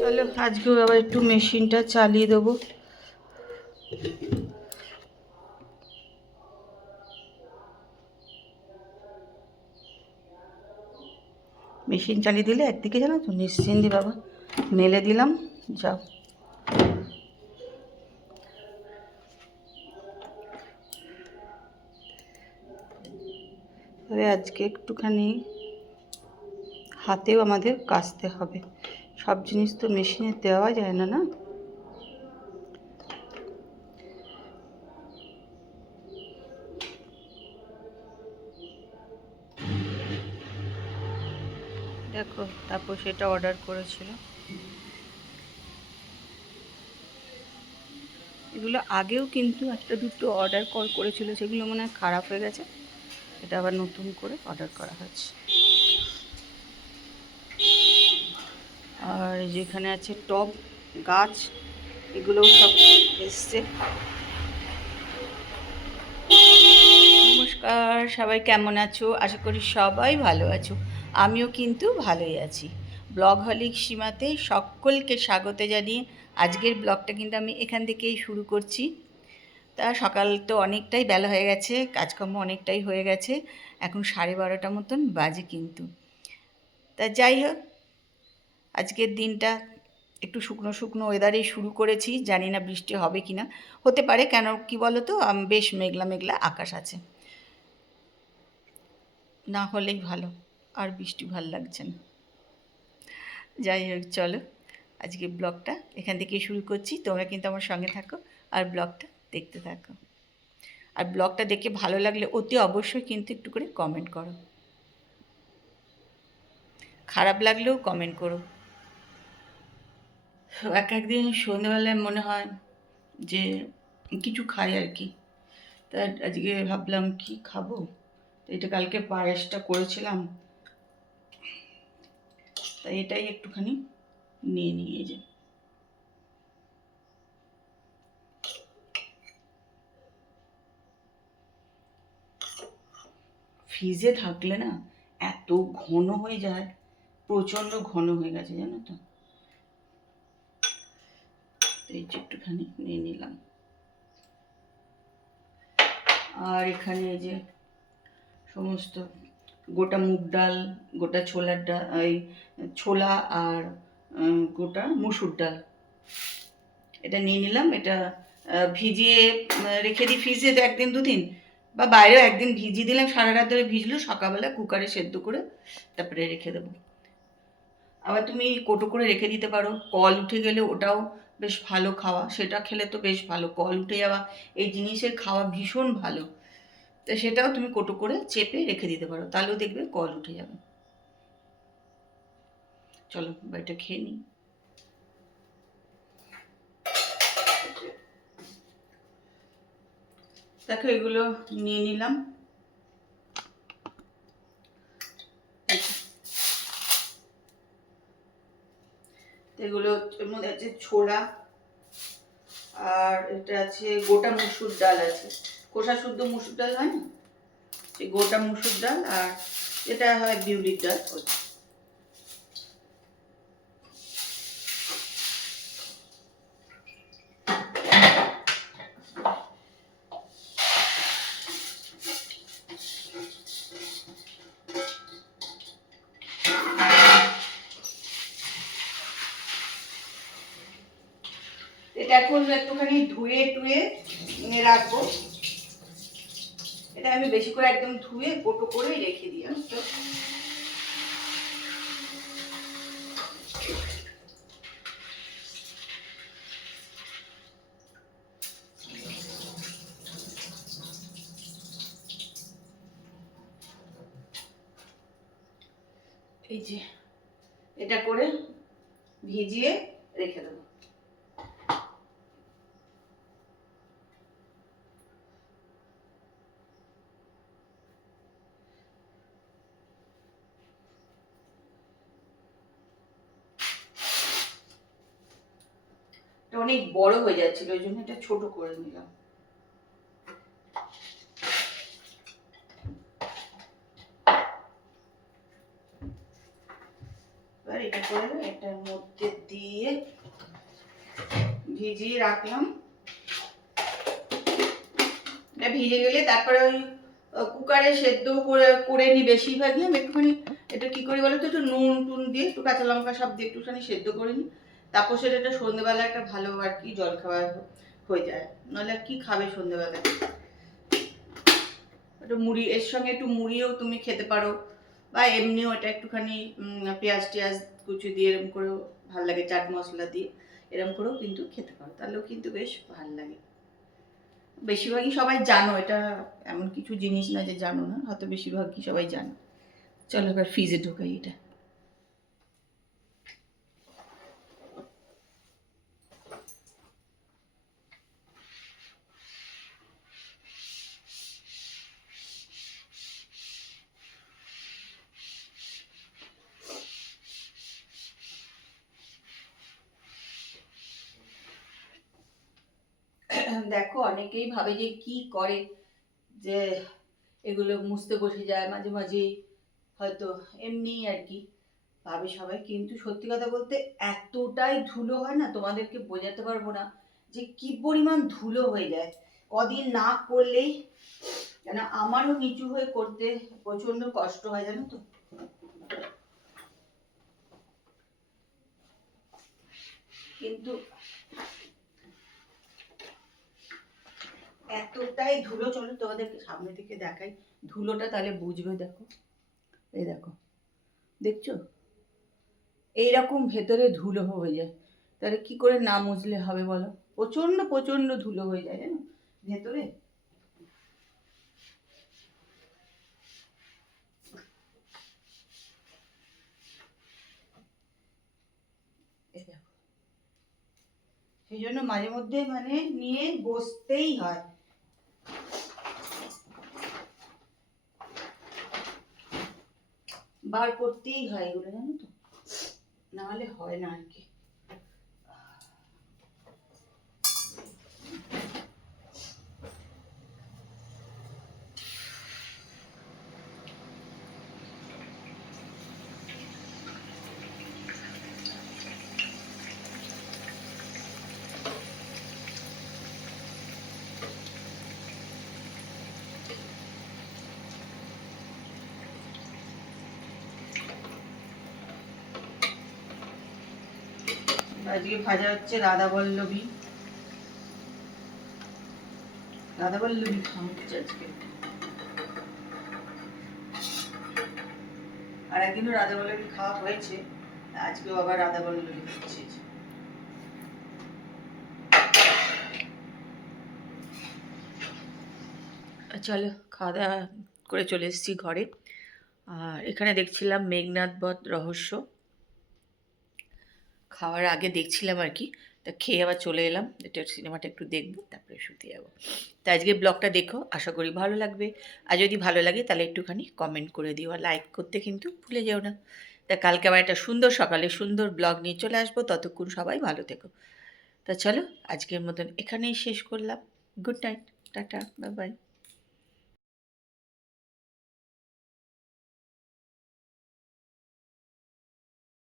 চলো, আজকেও আবার একটু মেশিনটা চালিয়ে দেবো। মেশিন চালিয়ে দিলে একদিকে জানো তো? নিশ্চিন্তি বাবা মেলে দিলাম, যাও। তবে আজকে একটুখানি হাতেও আমাদের কাচতে হবে। সব জিনিস তো মেশিনে দেওয়া যায় না না? দেখো তারপর সেটা অর্ডার করেছিল। এগুলো আগেও কিন্তু একটা দুটো অর্ডার কল করেছিল, সেগুলো মনে হয় খারাপ হয়ে গেছে। এটা আবার নতুন করে অর্ডার করা হচ্ছে আর যেখানে আছে টব, গাছ এগুলোও সব এসছে। নমস্কার, সবাই কেমন আছো? আশা করি সবাই ভালো আছো। আমিও কিন্তু ভালোই আছি। ব্লগ হলিক সীমাতে সকলকে স্বাগত জানিয়ে আজকের ব্লগটা কিন্তু আমি এখান থেকেই শুরু করছি। তা সকাল তো অনেকটাই বেলা হয়ে গেছে, কাজকর্ম অনেকটাই হয়ে গেছে, এখন সাড়ে বারোটা মতন বাজে কিন্তু। তা যাই হোক, আজকের দিনটা একটু শুকনো শুকনো ওয়েদারেই শুরু করেছি, জানি না বৃষ্টি হবে কি না হতে পারে, কেন কি বলো তো বেশ মেঘলা মেঘলা আকাশ আছে। না হলেই ভালো, আর বৃষ্টি ভালো লাগছে না। যাই হোক, চলো আজকে ব্লগটা এখান থেকে শুরু করছি, তোমরা কিন্তু আমার সঙ্গে থাকো, আর ব্লগটা দেখতে থাকো। আর ব্লগটা দেখে ভালো লাগলে অতি অবশ্যই কিন্তু একটু করে কমেন্ট করো। খারাপ লাগলেও কমেন্ট করো। এক একদিন সন্ধ্যেবেলায় মনে হয় যে কিছু খাই আর কি। তা আজকে ভাবলাম কি খাব? এটা কালকে পায়েসটা করেছিলাম। তাই এটাই একটুখানি নিয়ে নিয়ে যে। ফ্রিজে থাকলে না এত ঘন হয়ে যায়, প্রচণ্ড ঘন হয়ে গেছে, জানো তো? এই যে একটুখানি নিয়ে নিলাম। আর এখানে এই যে সমস্ত গোটা মুগ ডাল, গোটা ছোলার ডাল, এই ছোলা আর গোটা মুসুর ডাল। এটা নিয়ে নিলাম, এটা ভিজিয়ে রেখে দিই ফ্রিজে একদিন দুদিন। বা বাইরেও একদিন ভিজিয়ে দিলাম, সারা রাত ধরে ভিজলো, সকালবেলা কুকারে সেদ্ধ করে তারপরে রেখে দেবো। আবার তুমি কোটো করে রেখে দিতে পারো, কল উঠে গেলে ওটাও বেশ ভালো খাওয়া, সেটা খেলে তো বেশ ভালো, কল উঠে যাওয়া, এই জিনিসের খাওয়া ভীষণ ভালো। তো সেটাও তুমি কোটো করে চেপে রেখে দিতে পারো, তাহলেও দেখবে কল উঠে যাবে। চলো এটা খেয়ে নিই। দেখো, এগুলো নিয়ে নিলাম। এগুলো এর মধ্যে আছে ছোলা আর এটা আছে গোটা মুসুর ডাল আছে। কোষা শুদ্ধ মুসুর ডাল হয় না গোটা মুসুর ডাল আর এটা হয় বিউলির ডাল। এখন একটুখানি ধুয়ে টুয়ে রাখব। এটা আমি বেশি করে একদম ধুয়ে কোটো করেই রেখে দিই তো। এই যে এটা করে ভিজিয়ে রেখে দেবো। এটা অনেক বড় হয়ে যাচ্ছিল, ওই জন্য এটা ছোট করে নিলাম। এটার মধ্যে দিয়ে ভিজিয়ে রাখলাম। এটা ভিজে গেলে তারপরে ওই কুকারে সেদ্ধ করে করে নিই বেশিরভাগই। আমি একটুখানি, এটা কি করি বলো তো একটু নুন টুন দিয়ে একটু কাঁচা লঙ্কা সব দিয়ে একটুখানি সেদ্ধ করে নিই তারপর সেটা একটা সন্ধ্যেবেলা একটা ভালো আর কি জল খাবার হয়ে যায়। নাহলে কি খাবে সন্ধ্যেবেলা একটু মুড়ি, এর সঙ্গে একটু মুড়িও তুমি খেতে পারো। বা এমনিও এটা একটুখানি পেঁয়াজ টিয়াজ কুচি দিয়ে এরকম করেও ভালো লাগে, চাট মশলা দিয়ে এরকম করেও কিন্তু খেতে পারো। তাহলেও কিন্তু বেশ ভালো লাগে। বেশিরভাগই সবাই জানো এটা, এমন কিছু জিনিস না যে জানো না, হয়তো বেশিরভাগই সবাই জানো। চলো এবার ফ্রিজে ঢোকাই এটা। দেখো, অনেকেই ভাবে যে কি করে যে এগুলো মুছতে বসে যায়, মাঝে মাঝে হয়তো এমনি আর কি ভাবে সবাই। কিন্তু সত্যি কথা বলতে এতটাই ধুলো হয় না, তোমাদেরকে বোঝাতে পারব না যে কি পরিমাণ ধুলো হয়ে যায়। কদিন না করলেই কেন আমারও নিচু হয়ে করতে প্রচণ্ড কষ্ট হয়, জানো তো। কিন্তু এতটাই ধুলো, চলো তোমাদেরকে সামনে থেকে দেখাই। ধুলোটা তাহলে বুঝবে, দেখো। এই দেখো। দেখছ? এইরকম ভেতরে ধুলো হয়ে যায়। তাহলে কি করে না মুছলে হবে বলো? প্রচণ্ড প্রচণ্ড ধুলো হয়ে যায়, জানো? ভেতরে? সেই জন্য মাঝে মধ্যে মানে নিয়ে বসতেই হয়। বার করতেই হয় এগুলো জানো তো? নাহলে হয় না আর কি। আজকে ভাজা হচ্ছে রাধা বল্লভী। রাধা বল্লভী খাওয়া হচ্ছে আজকে। আর একদিনও রাধা বল্লভী খাওয়া হয়েছে, আজকেও আবার রাধা বল্লভী খাচ্ছে। চলো, খাওয়া দাওয়া করে চলে এসেছি ঘরে। আর এখানে দেখছিলাম মেঘনাথ বধ রহস্য। খাওয়ার আগে দেখছিলাম আর কি। তা খেয়ে আবার চলে এলাম। এটা সিনেমাটা একটু দেখব, তারপরে শুতে যাব। তা আজকে ব্লগটা দেখো, আশা করি ভালো লাগবে। আর যদি ভালো লাগে তাহলে একটুখানি কমেন্ট করে দিও আর লাইক করতে কিন্তু ভুলে যেও না। তা কালকে আবার একটা সুন্দর সকালে সুন্দর ব্লগ নিয়ে চলে আসব। ততক্ষণ সবাই ভালো থেকো। তা চলো, আজকের মতন এখানেই শেষ করলাম। Good night tata bye bye